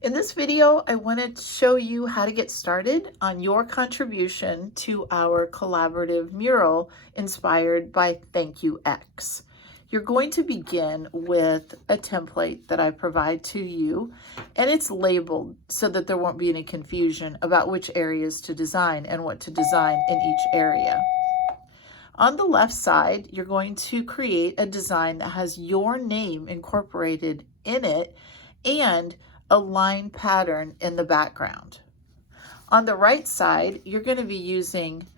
In this video, I want to show you how to get started on your contribution to our collaborative mural inspired by Thank You X. You're going to begin with a template that I provide to you, and it's labeled so that there won't be any confusion about which areas to design and what to design in each area. On the left side, you're going to create a design that has your name incorporated in it and a line pattern in the background. On the right side, you're going to be using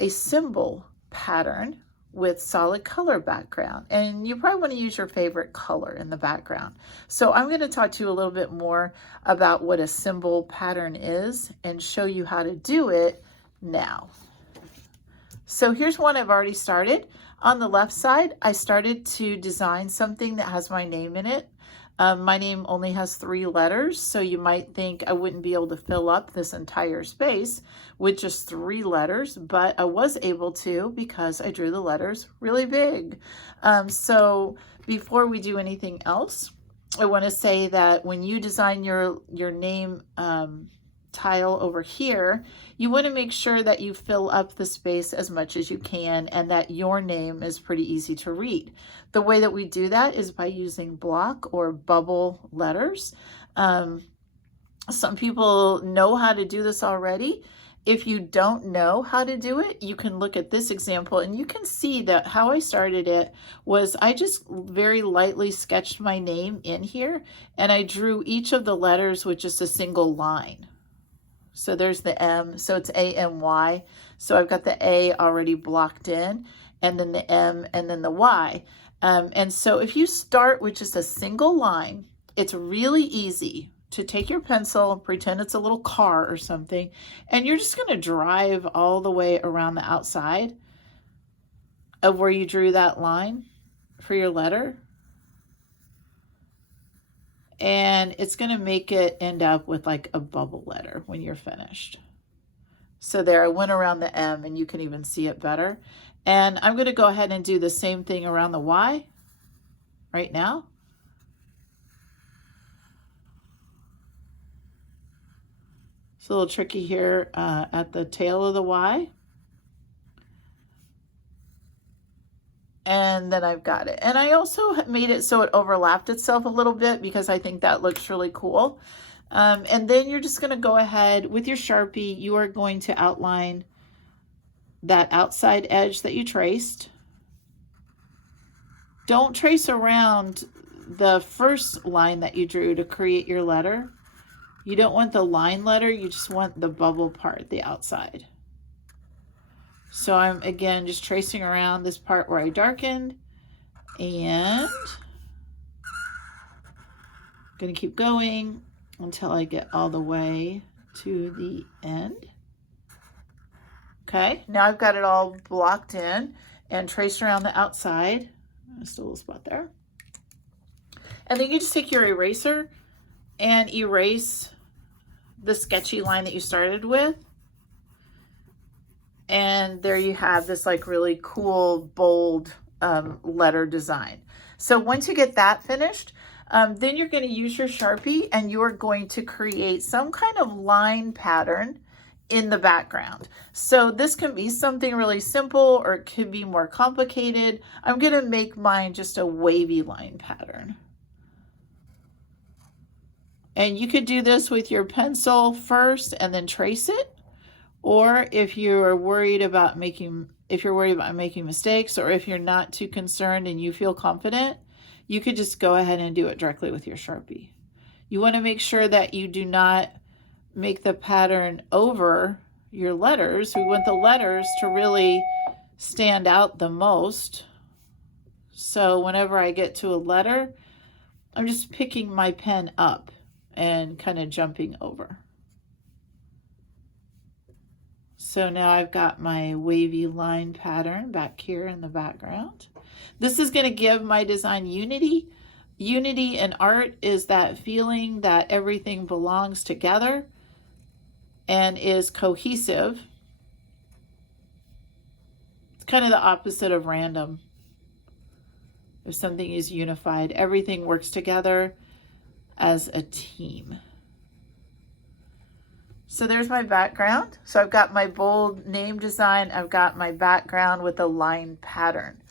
a symbol pattern with solid color background, and you probably want to use your favorite color in the background. So I'm going to talk to you a little bit more about what a symbol pattern is and show you how to do it now. So here's one I've already started. On the left side, I started to design something that has my name in it. My name only has 3 letters, so you might think I wouldn't be able to fill up this entire space with just 3 letters, but I was able to because I drew the letters really big. So before we do anything else, I want to say that when you design your name tile over here, you want to make sure that you fill up the space as much as you can and that your name is pretty easy to read. The way that we do that is by using block or bubble letters. Some people know how to do this already. If you don't know how to do it, you can look at this example and you can see that how I started it was I just very lightly sketched my name in here and I drew each of the letters with just a single line. So there's the M, so it's A-M-Y. So I've got the A already blocked in, and then the M, and then the Y. And so if you start with just a single line, it's really easy to take your pencil, pretend it's a little car or something, and you're just going to drive all the way around the outside of where you drew that line for your letter. And it's going to make it end up with like a bubble letter when you're finished. So there, I went around the M and you can even see it better. And I'm going to go ahead and do the same thing around the Y right now. It's a little tricky here at the tail of the Y. And then I've got it. And I also made it so it overlapped itself a little bit because I think that looks really cool. And then you're just going to go ahead with your Sharpie. You are going to outline that outside edge that you traced. Don't trace around the first line that you drew to create your letter. You don't want the line letter, you just want the bubble part, the outside. So I'm, again, just tracing around this part where I darkened, and I'm going to keep going until I get all the way to the end. Okay, now I've got it all blocked in and traced around the outside. Just a little spot there. And then you just take your eraser and erase the sketchy line that you started with. And there you have this like really cool, bold letter design. So once you get that finished, then you're going to use your Sharpie and you're going to create some kind of line pattern in the background. So this can be something really simple or it could be more complicated. I'm going to make mine just a wavy line pattern. And you could do this with your pencil first and then trace it. Or if you're worried about making mistakes, or if you're not too concerned and you feel confident, you could just go ahead and do it directly with your Sharpie. You want to make sure that you do not make the pattern over your letters. We want the letters to really stand out the most. So whenever I get to a letter, I'm just picking my pen up and kind of jumping over. So now I've got my wavy line pattern back here in the background. This is going to give my design unity. Unity in art is that feeling that everything belongs together and is cohesive. It's kind of the opposite of random. If something is unified, everything works together as a team. So there's my background. So I've got my bold name design. I've got my background with a line pattern.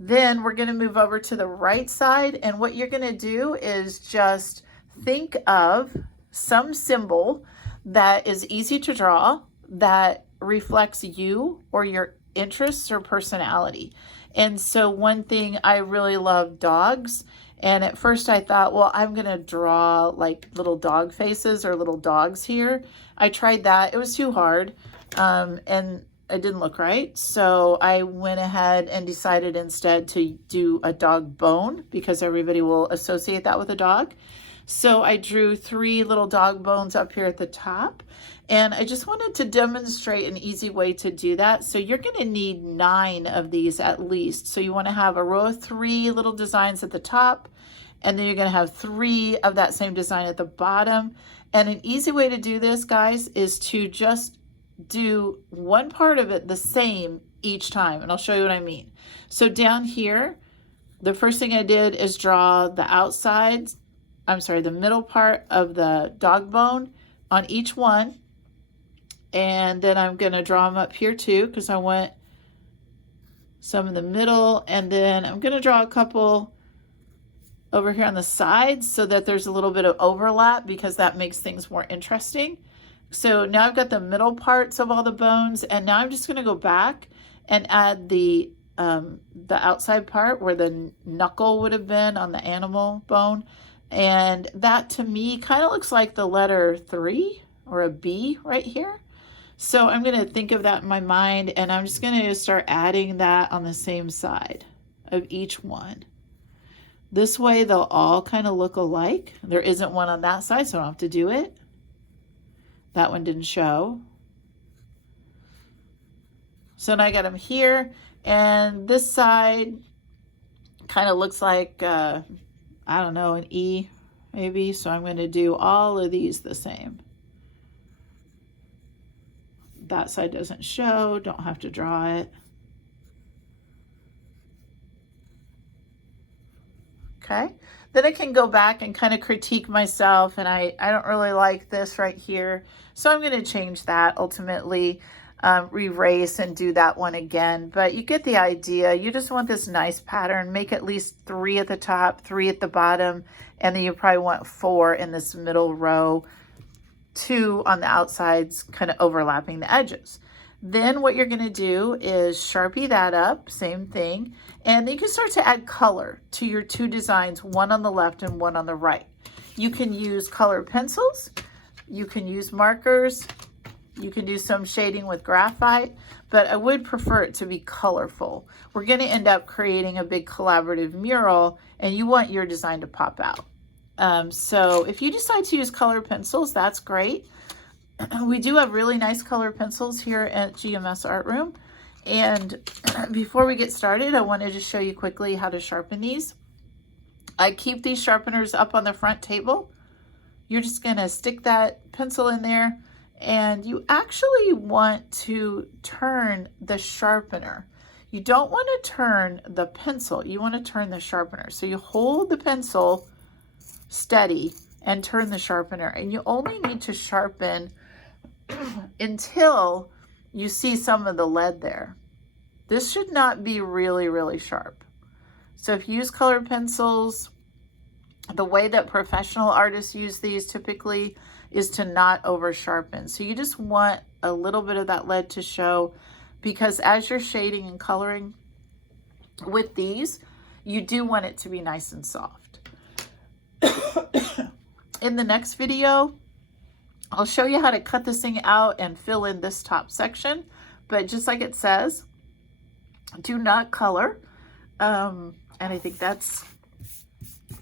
Then we're going to move over to the right side. And what you're going to do is just think of some symbol that is easy to draw, that reflects you or your interests or personality. And so one thing, I really love dogs. And at first I thought, well, I'm going to draw like little dog faces or little dogs here. I tried that. It was too hard. And it didn't look right. So I went ahead and decided instead to do a dog bone, because everybody will associate that with a dog. So I drew 3 little dog bones up here at the top. And I just wanted to demonstrate an easy way to do that. So you're going to need 9 of these at least. So you want to have a row of 3 little designs at the top, and then you're going to have 3 of that same design at the bottom. And an easy way to do this, guys, is to just do one part of it the same each time. And I'll show you what I mean. So down here, the first thing I did is draw the outsides, the middle part of the dog bone on each one. And then I'm going to draw them up here too, because I want some in the middle. And then I'm going to draw a couple over here on the sides so that there's a little bit of overlap, because that makes things more interesting. So now I've got the middle parts of all the bones, and now I'm just going to go back and add the outside part where the knuckle would have been on the animal bone. And that to me kind of looks like the letter 3 or a B right here. So I'm going to think of that in my mind, and I'm just going to start adding that on the same side of each one. This way they'll all kind of look alike. There isn't one on that side, so I don't have to do it. That one didn't show. So now I got them here, and this side kind of looks like, I don't know, an E maybe. So I'm going to do all of these the same. That side doesn't show, don't have to draw it. Okay, then I can go back and kind of critique myself, and I don't really like this right here. So I'm going to change that ultimately, erase and do that one again. But you get the idea. You just want this nice pattern. Make at least 3 at the top, 3 at the bottom, and then you probably want 4 in this middle row, 2 on the outsides, kind of overlapping the edges. Then what you're going to do is Sharpie that up, same thing, and then you can start to add color to your 2 designs, one on the left and one on the right. You can use color pencils, you can use markers, you can do some shading with graphite, but I would prefer it to be colorful. We're going to end up creating a big collaborative mural, and you want your design to pop out. So if you decide to use color pencils, that's great. We do have really nice color pencils here at GMS Art Room. And before we get started, I wanted to show you quickly how to sharpen these. I keep these sharpeners up on the front table. You're just going to stick that pencil in there, and you actually want to turn the sharpener. You don't want to turn the pencil, you want to turn the sharpener. So you hold the pencil steady and turn the sharpener, and you only need to sharpen until you see some of the lead there. This should not be really, really sharp. So if you use colored pencils, the way that professional artists use these typically is to not over sharpen. So you just want a little bit of that lead to show, because as you're shading and coloring with these, you do want it to be nice and soft. In the next video, I'll show you how to cut this thing out and fill in this top section, but just like it says, do not color. And I think that's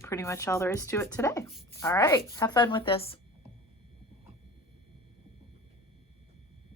pretty much all there is to it today. All right, have fun with this.